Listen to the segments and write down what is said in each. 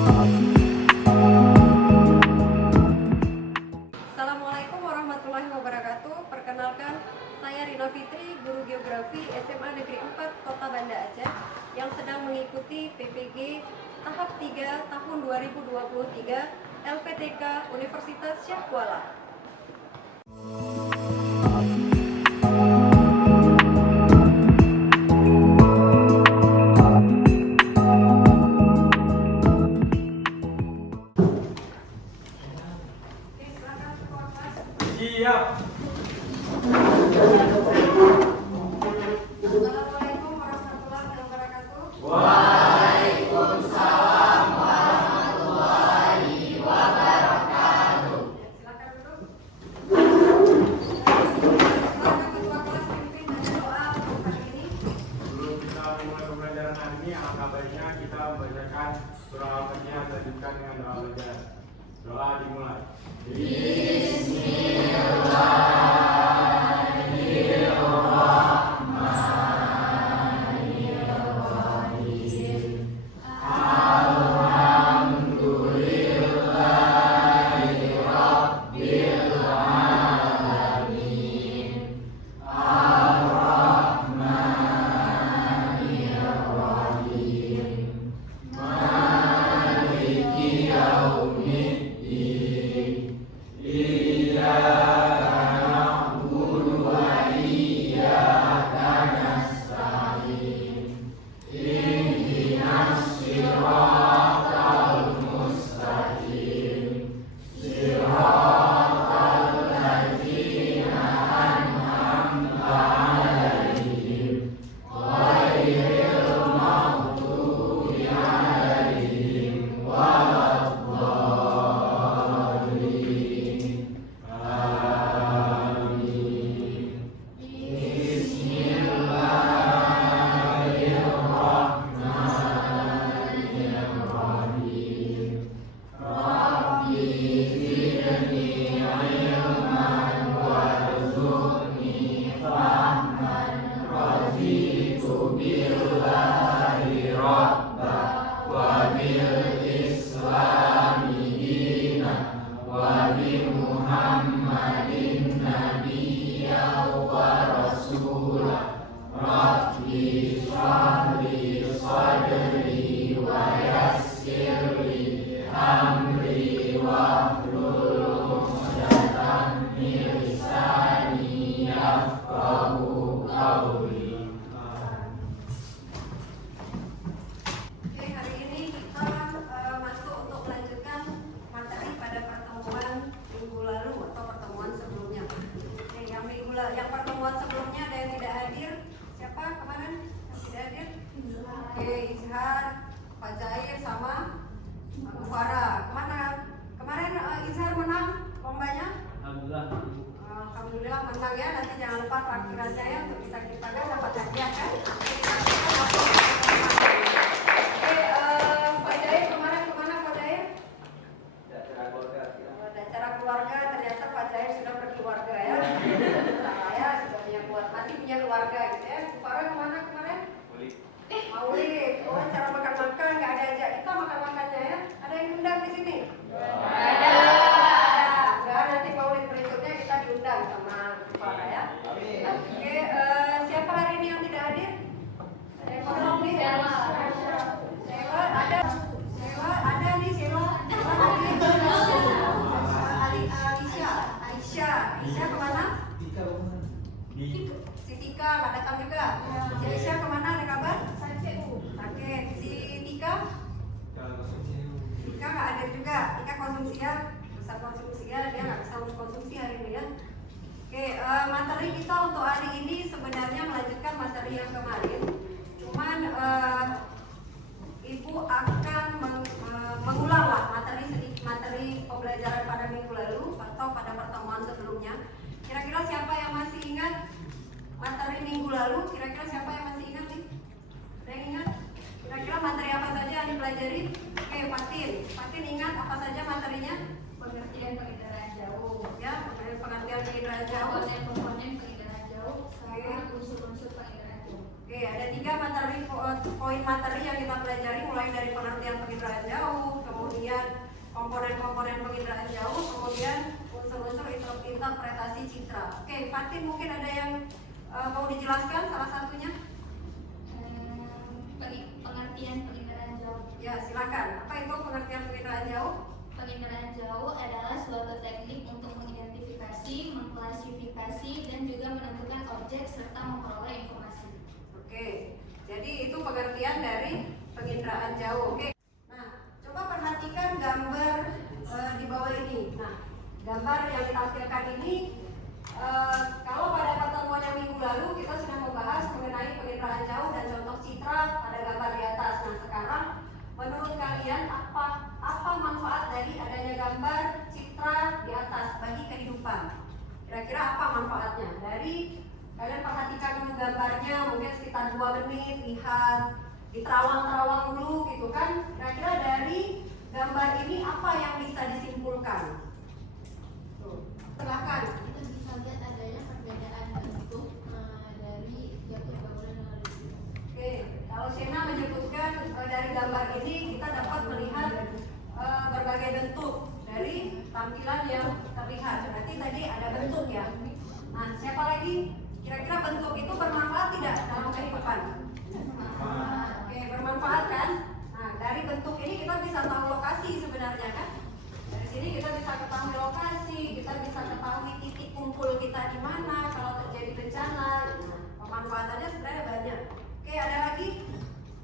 Assalamualaikum warahmatullahi wabarakatuh. Perkenalkan, saya Rina Fitri, guru geografi SMA Negeri 4 Kota Banda Aceh yang sedang mengikuti PPG tahap 3 tahun 2023 LPTK Universitas Syah Kuala. Siap. Assalamualaikum warahmatullahi wabarakatuh. Waalaikumsalam warahmatullahi wabarakatuh. Silakan duduk. Silakan ketua kelas pimpin dan doa untuk hari ini. Sebelum kita memulai pembelajaran hari ini, alangkah baiknya kita membacakan surah Al-Fatihah dilanjutkan dengan doa belajar. Doa dimulai. Oke, hari ini kita masuk untuk melanjutkan materi pada pertemuan minggu lalu atau pertemuan sebelumnya. Oke, yang pertemuan sebelumnya ada yang tidak hadir. Siapa kemarin yang tidak hadir? Oke, Izhar, Pak Jair sama Abu Farah. Kemarin Izhar menang lombanya? Alhamdulillah menang ya. Nanti jangan lupa parkirannya ya untuk kita dapat hadiah kan. Pak Jair kemarin kemana Pak Jair? Ada acara keluarga, ternyata Pak Jair sudah berkeluarga ya. Saya sudah punya keluarga, masih punya keluarga gitu ya. Bu Farah kemana kemarin? Maulid. Oh, acara makan-makan, nggak ada ajak kita makan-makannya ya. Ada yang undang di sini? Ada. Nggak, nanti maulid berikutnya kita diundang sama Bu Farah ya. Oke, siapa hari ini yang tidak hadir? Ada yang kosong nih? Sheila ada. Sheila ada nih Sheila. Aisyah kemana? Si Tika nggak datang juga. Si Aisyah kemana? Ada kabar? Sakit. Si Tika? Tika nggak ada juga. Tika konsumsi ya. Besar konsumsi ya. Dia nggak bisa konsumsi hari ini ya. Oke, materi kita untuk hari ini sebenarnya melanjutkan materi yang kemarin. Cuman Ibu akan mengulang lah materi pembelajaran pada minggu lalu atau pada pertemuan sebelumnya. Kira-kira siapa yang masih ingat materi minggu lalu? Kira-kira siapa yang masih ingat nih? Ada yang ingat? Kira-kira materi apa saja yang dipelajari? Oke, Fatin ingat apa saja materinya? Pengertian penginderaan jauh, Ya, pengertian penginderaan jauh. komponen penginderaan jauh, sama unsur-unsur penginderaan jauh. Oke, ada 3 poin materi yang kita pelajari mulai dari pengertian penginderaan jauh, interpretasi citra. Oke, Fatin mungkin ada yang mau dijelaskan salah satunya? Pengertian penginderaan jauh. Ya, silakan. Apa itu pengertian penginderaan jauh? Penginderaan jauh adalah suatu teknik untuk mengidentifikasi, mengklasifikasi, dan juga menentukan objek serta memperoleh informasi. Oke, jadi itu pengertian dari penginderaan jauh. Oke. Nah, coba perhatikan gambar di bawah ini. Nah, gambar yang ditampilkan ini kalau pada pertemuan yang minggu lalu kita sudah membahas mengenai penginderaan jauh dan contoh citra pada gambar di atas. Nah, sekarang menurut kalian apa manfaat dari adanya gambar citra di atas bagi kehidupan? Kira-kira apa manfaatnya? Dari kalian perhatikan dulu gambarnya, mungkin sekitar 2 menit, lihat, diterawang-terawang dulu gitu kan. Kira-kira dari gambar ini apa yang bisa disimpulkan? Tuh, silakan. Kita bisa lihat adanya perbedaan bentuk dari tiap-tiap bangunan yang ada di sini. Oke, kalau Shena menyebutkan dari gambar ini kita dapat melihat berbagai bentuk dari tampilan yang terlihat. Berarti tadi ada bentuk ya. Nah, siapa lagi? Kira-kira bentuk itu bermanfaat tidak dalam kehidupan? Oke, bermanfaat kan? Nah, dari bentuk ini kita bisa tahu lokasi sebenarnya kan? Dari sini kita bisa ketahui lokasi, kita bisa ketahui titik kumpul kita di mana kalau terjadi bencana. Nah, pemanfaatannya sebenarnya banyak. Oke, ada lagi?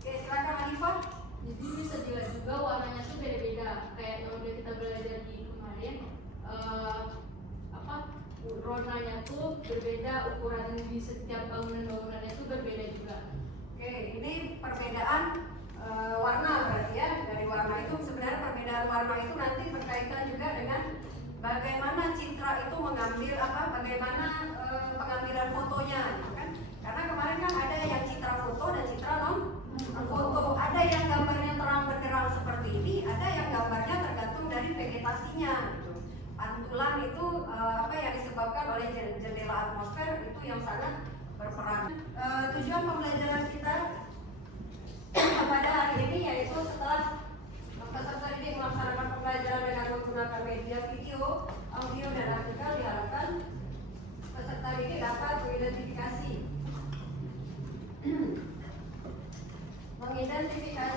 Oke, silakan Alifah. Jadi bisa dilihat juga warnanya tuh beda-beda. Kayak yang udah kita belajar di kemarin, warnanya tuh berbeda, ukuran di setiap bangunan-bangunannya itu berbeda juga. Oke, ini perbedaan warna berarti ya. Dari warna itu sebenarnya perbedaan warna itu nanti berkaitan juga dengan bagaimana citra itu mengambil bagaimana pengambilan fotonya, gitu kan? Karena kemarin kan ada yang citra foto dan citra non foto. Ada yang gambarnya terang benderang seperti ini, ada yang gambarnya tergantung dari vegetasinya. Gitu. Pantulan itu yang disebabkan oleh jendela atmosfer itu yang sangat berperan. Tujuan pembelajaran kita pada hari ini yaitu setelah peserta didik melaksanakan pembelajaran dengan menggunakan media video, audio dan artikel, diharapkan peserta didik dapat mengidentifikasi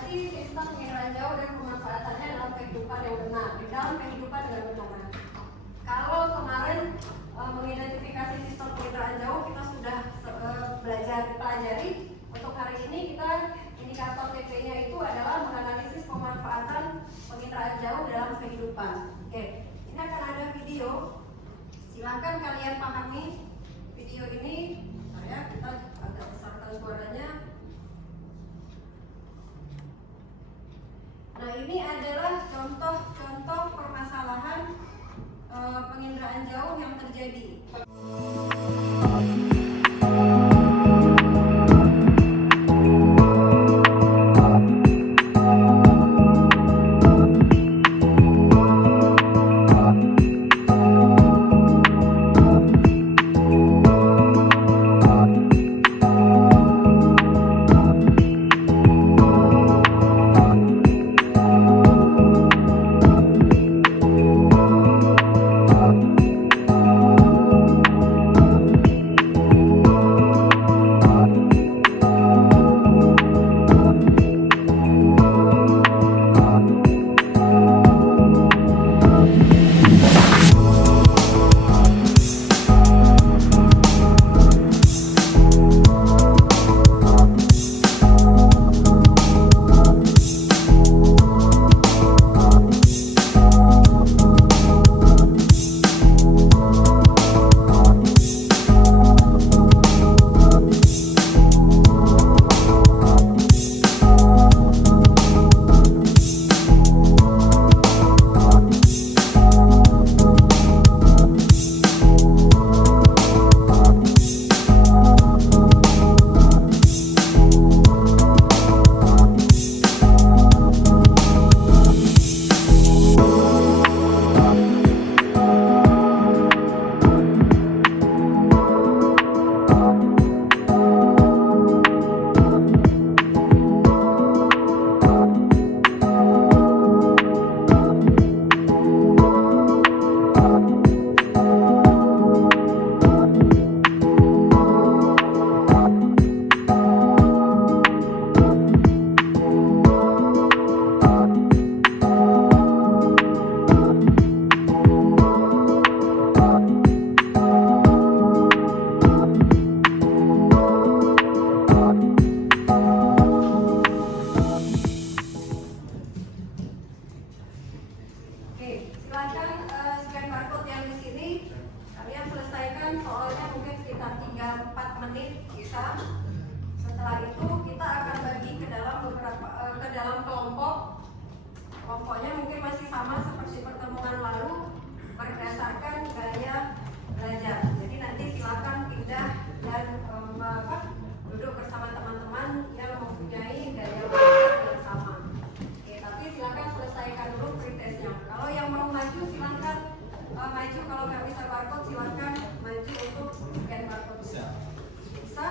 sistem penginderaan jauh dan pemanfaatannya dalam kehidupan yang benar, di dalam kehidupan yang benar. Kalau kemarin mengidentifikasi sistem penginderaan jauh kita sudah pelajari, untuk hari ini kita indikator TP-nya itu adalah menganalisis pemanfaatan penginderaan jauh dalam kehidupan. Oke, ini akan ada video. Silakan kalian pahami video ini. Ya, kita agak besarkan suaranya. Nah, ini adalah contoh-contoh permasalahan penginderaan jauh yang terjadi. Pokoknya mungkin masih sama seperti pertemuan lalu berdasarkan gaya belajar. Jadi nanti silakan pindah dan duduk bersama teman-teman yang mempunyai gaya belajar yang sama. Oke, tapi silakan selesaikan dulu pretestnya. Kalau yang mau maju silakan maju. Kalau nggak bisa barcode silakan maju untuk scan barcode. Bisa? Bisa?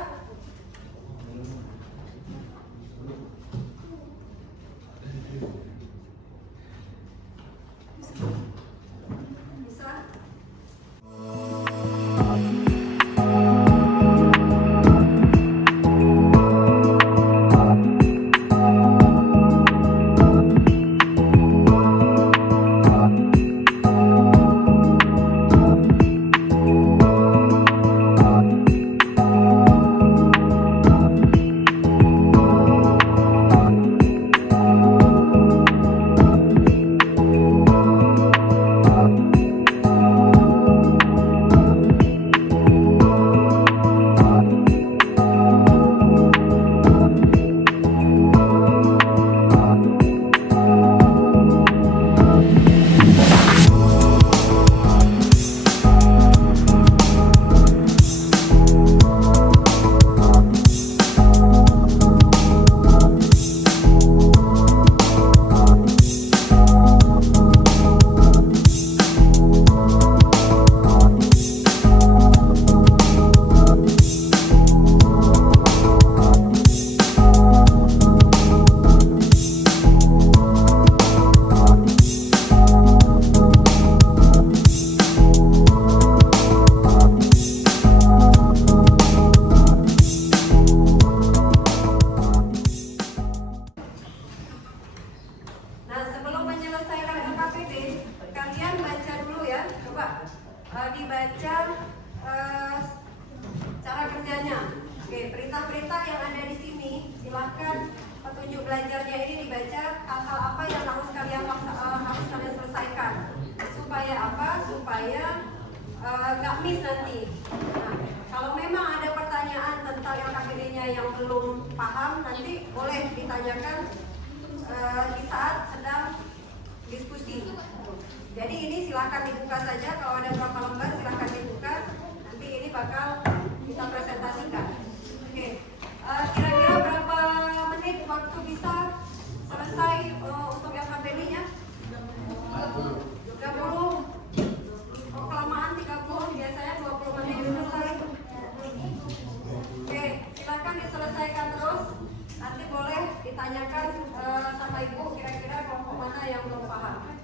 Nah, sebelum menyelesaikan LKPD, kalian baca dulu ya. Coba dibaca cara kerjanya. Oke, perintah-perintah yang ada di sini, silahkan petunjuk belajarnya ini dibaca. Hal-hal apa yang harus kalian selesaikan. Supaya apa? Supaya nggak miss nanti. Nah, kalau memang ada pertanyaan tentang LKPD-nya yang belum paham, nanti boleh ditanyakan di saat sedang diskusi. Jadi ini silakan dibuka saja. Kalau ada berapa lembar silakan dibuka. Nanti ini bakal kita presentasikan. Oke, kira-kira berapa menit waktu bisa selesai untuk LKPD-nya? 30. Oh, kelamaan 30, biasanya 20 menit selesai. Oke, silakan diselesaikan terus. Nanti boleh ditanyakan sama ibu kira-kira kelompok mana yang belum paham.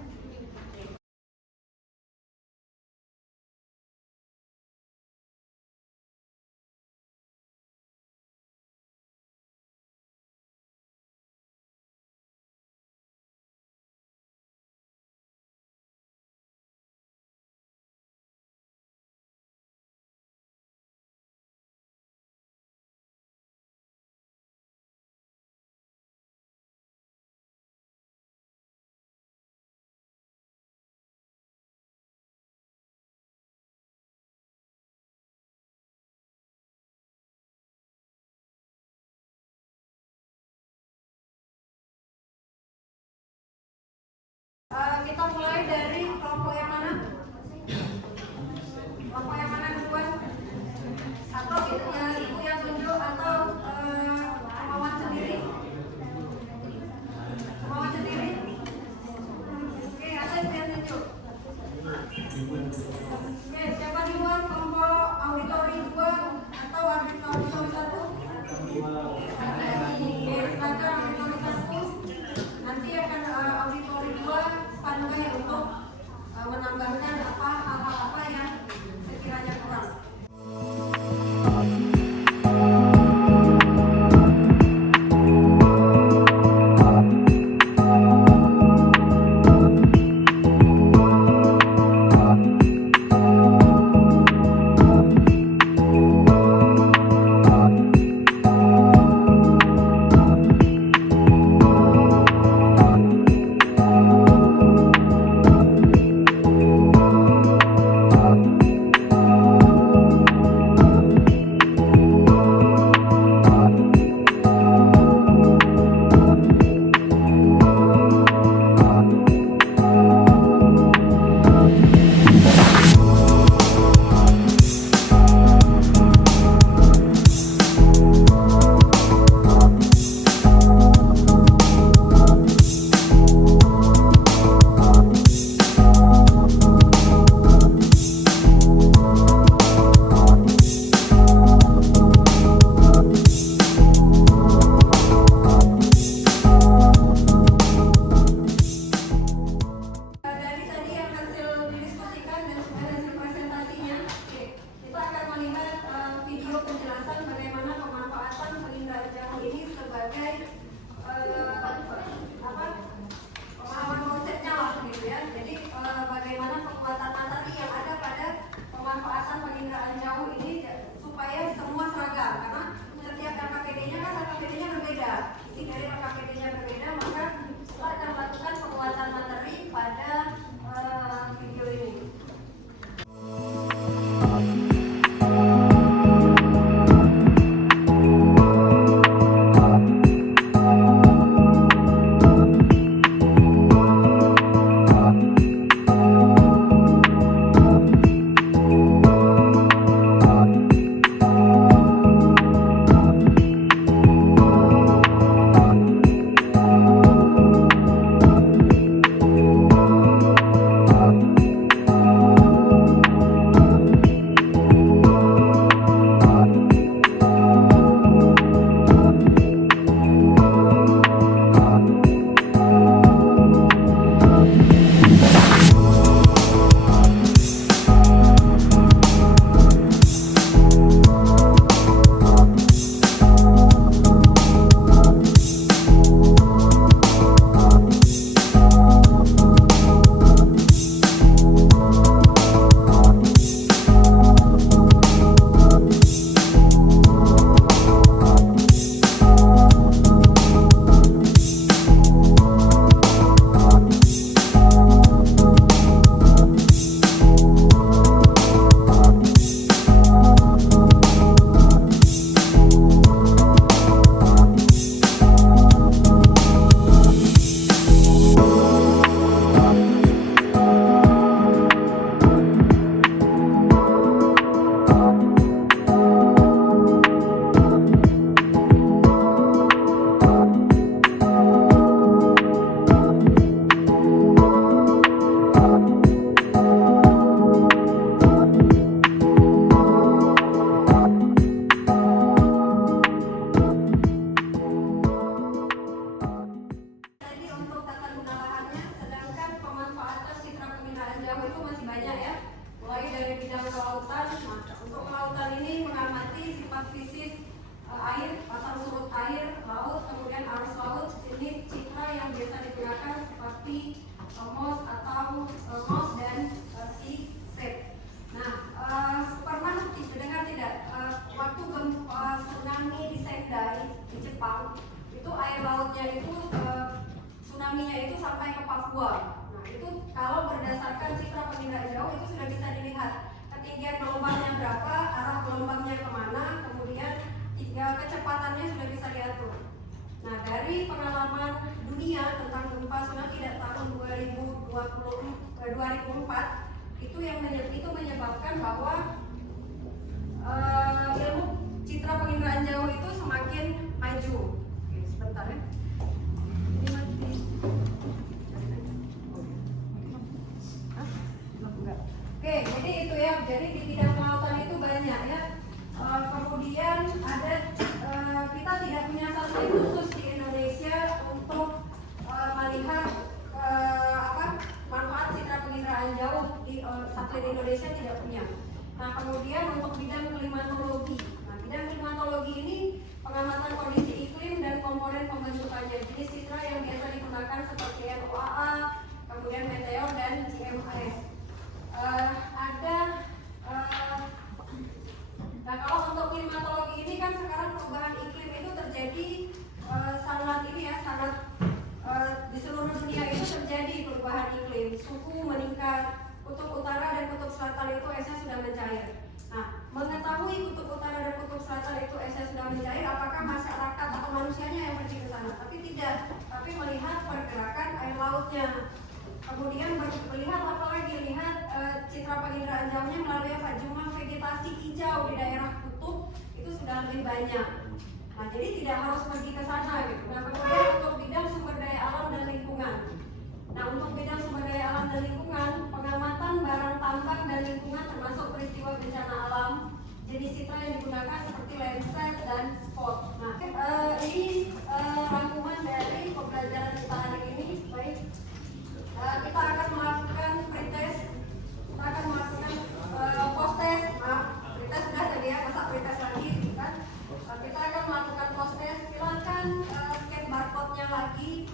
seperti mouse atau mouse dan si shape. Nah, pernah dengar tidak waktu gempa tsunami di Sendai di Jepang itu air lautnya itu tsunami-nya itu sampai ke Papua. Nah, itu kalau berdasarkan citra penginderaan jauh itu sudah bisa dilihat ketinggian gelombangnya berapa, arah gelombangnya kemana, kemudian kecepatannya sudah bisa diatur. Nah, dari pengalaman dunia tentang gempa tsunami dari tahun 2004 itu menyebabkan bahwa ilmu citra penginderaan jauh itu semakin maju. Oke, sebentar ya. Oke, jadi itu ya. Jadi di bidang kelautan itu banyak ya. Kemudian ada kita tidak punya satelit khusus di Indonesia untuk melihat manfaat citra penginderaan jauh di satelit Indonesia tidak punya. Nah, kemudian untuk bidang klimatologi. Nah, bidang klimatologi ini pengamatan kondisi iklim dan komponen pembentukannya. Jenis citra yang biasa digunakan seperti NOAA, kemudian meteor dan GMS. Nah, kalau untuk klimatologi ini kan sekarang perubahan iklim itu terjadi sangat di seluruh dunia itu terjadi perubahan iklim, suhu meningkat, kutub utara dan kutub selatan itu esnya sudah mencair. Nah, mengetahui kutub utara dan kutub selatan itu esnya sudah mencair, apakah masyarakat atau manusianya yang pergi ke sana? Tapi tidak, tapi melihat pergerakan air lautnya. Kemudian melihat apalagi lihat citra penginderaan jauhnya melalui apa? Jumlah vegetasi hijau di daerah kutub itu sudah lebih banyak. Nah, jadi tidak harus pergi ke sana gitu. Nah, kemudian untuk bidang sumber daya alam dan lingkungan. Nah, untuk bidang sumber daya alam dan lingkungan, pengamatan barang tambang dan lingkungan termasuk peristiwa bencana alam, jenis citra yang digunakan seperti landscape dan spot. Nah, ini rangkuman dari pembelajaran kita hari ini. Baik, kita akan melakukan pretest, kita akan melakukan post-test. Pretest sudah tadi ya, masa pretest lagi kan? Kita akan melakukan post-test. Silakan scan barcode-nya lagi.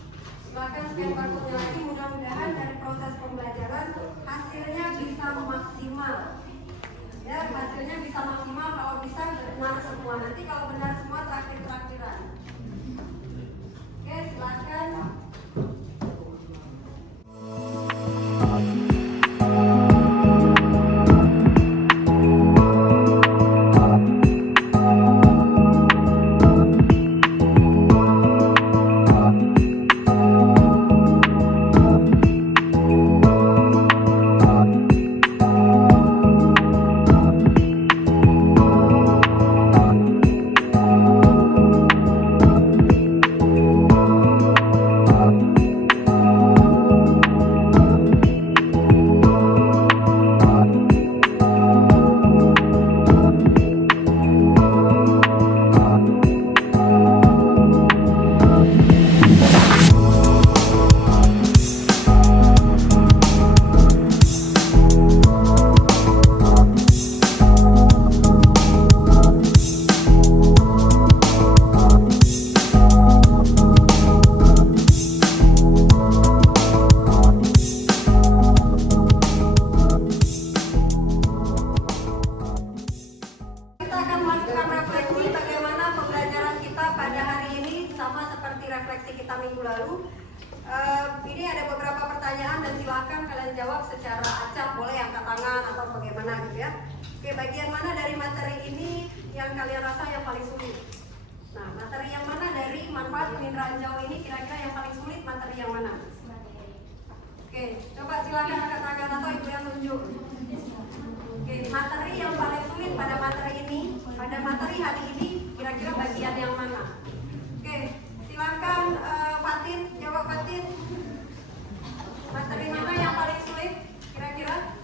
Mudah-mudahan dari proses pembelajaran hasilnya bisa maksimal. Ya, hasilnya bisa maksimal. Kalau bisa benar semua. Nanti kalau benar semua terakhir-terakhiran. Oke, silakan. refleksi kita minggu lalu. Ini ada beberapa pertanyaan dan silakan kalian jawab secara acak, boleh angkat tangan atau bagaimana gitu ya. Oke, bagian mana dari materi ini yang kalian rasa yang paling sulit? Nah, materi yang mana dari manfaat penginderaan jauh ini kira-kira yang paling sulit materi yang mana? Oke, coba silakan angkat tangan atau ibu yang tunjuk. Oke, materi yang paling sulit pada materi ini, pada materi hari ini kira-kira bagian yang mana? Oke, silakan Fatin, jawab Fatin. Materi mana yang paling sulit kira-kira?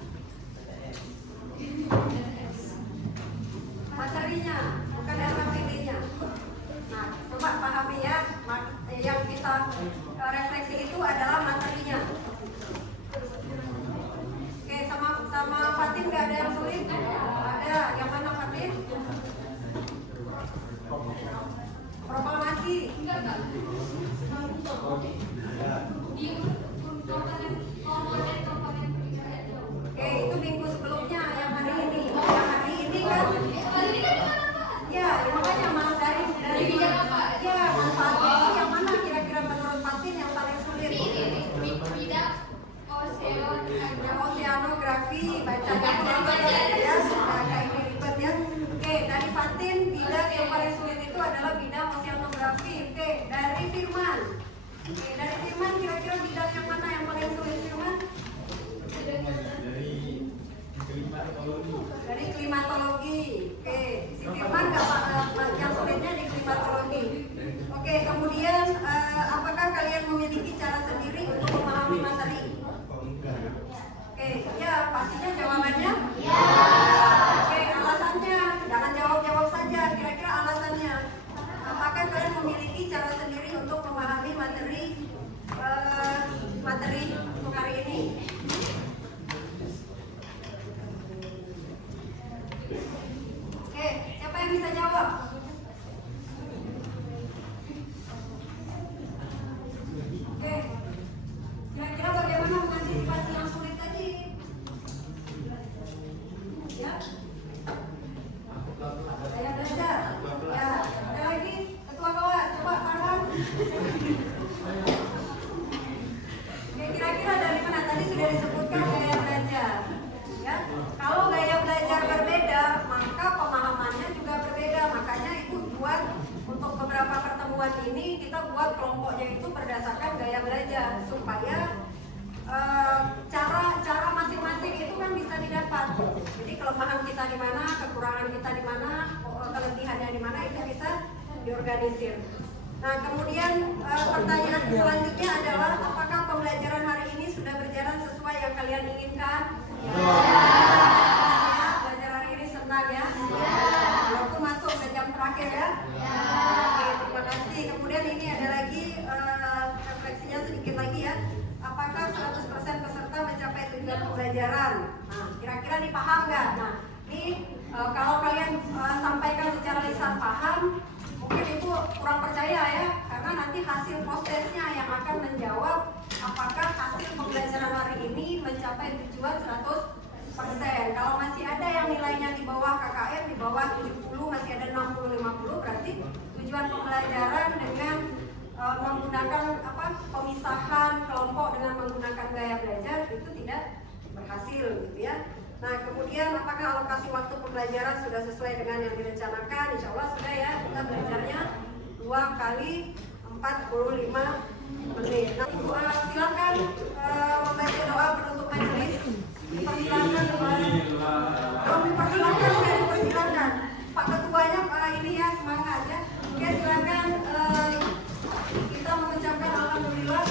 Materinya, bukan RKPD-nya. Nah, coba pahami ya, yang kita refleksi itu adalah materinya. Oke, sama Fatin nggak ada yang sulit? Ada, yang mana Fatin? lagi bacanya ya, agak ini ribet ya. Oke, dari Fatin bidang yang paling sulit itu adalah bidang oceanografi. Oke, dari Firman. Oke, dari Firman kira-kira bidang yang mana yang paling sulit Firman? Dari klimatologi. Oke, si Firman yang sulitnya di klimatologi. Oke, kemudian apakah kalian memiliki cara sendiri untuk memahami materi? Oke, ya pastinya jawabannya ya. Oke, alasannya jangan jawab saja. Kira-kira alasannya apakah kalian memiliki cara sendiri untuk memahami materi untuk hari ini? Oke, siapa yang bisa jawab? Oke, kira-kira bagaimana mengantisipasi yang sulit tadi? Ya, saya belajar. Ya, ada lagi ketua kelas, coba tangan. Oke, kira-kira dari mana? Tadi sudah disebutkan gaya belajar. Ya, kalau gaya belajar berbeda, maka pemahamannya juga berbeda. Makanya itu buat untuk beberapa pertemuan ini kita buat kelompoknya itu berdasarkan gaya belajar supaya cara masing-masing itu kan bisa didapat. Jadi kelemahan kita di mana, kekurangan kita di mana, kelebihannya di mana itu bisa diorganisir. Nah, kemudian pertanyaan selanjutnya adalah apakah pembelajaran hari ini sudah berjalan sesuai yang kalian inginkan? Ya. Belajar hari ini senang ya? Walaupun masuk ke jam terakhir ya? Oke, terima kasih. Kemudian ini ada lagi refleksinya sedikit lagi ya. Apakah 100% peserta mencapai tujuan pembelajaran? Nah, kira-kira nih paham nggak? Nah, ini kalau kalian sampaikan secara lisan paham, mungkin itu kurang percaya ya, karena nanti hasil prosesnya yang akan menjawab apakah hasil pembelajaran hari ini mencapai tujuan 100%. Kalau masih ada yang nilainya di bawah KKM, di bawah 70, masih ada 60-50, berarti tujuan pembelajaran dengan menggunakan pemisahan kelompok dengan menggunakan gaya belajar itu tidak berhasil gitu ya. Nah, kemudian apakah alokasi waktu pembelajaran sudah sesuai dengan yang direncanakan? Insya Allah sudah ya, kita belajarnya 2 kali 45 menit. Nah, silakan membaca doa penutup majelis. Dipersilakan, dipersilakan. Pak Ketuanya ini ya semangat ya. Oke, silakan kita mengucapkan alhamdulillah.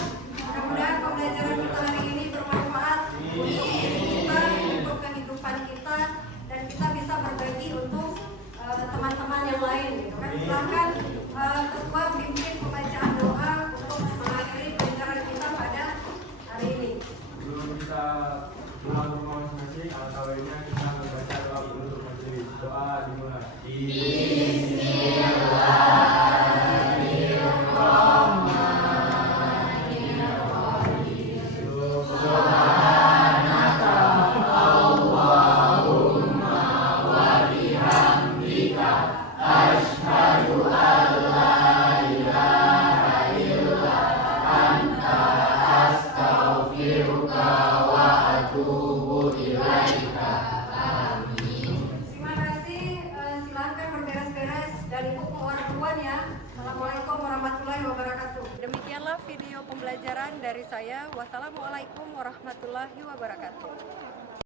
Mudah-mudahan pembelajaran kita hari ini bermanfaat kita untuk kehidupan kita dan kita bisa berbagi untuk teman-teman yang lain gitu kan. Silakan ketua pimpin pembacaan doa untuk mengakhiri pembelajaran kita pada hari ini. Sebelum kita pulang ke rumah masing-masing, alhamdulillah kita membaca doa penutup majelis. Doa dimulai. Terima kasih. Silakan berberes-beres dan ibu keluar duluan ya. Assalamualaikum warahmatullahi wabarakatuh. Demikianlah video pembelajaran dari saya. Wassalamualaikum warahmatullahi wabarakatuh.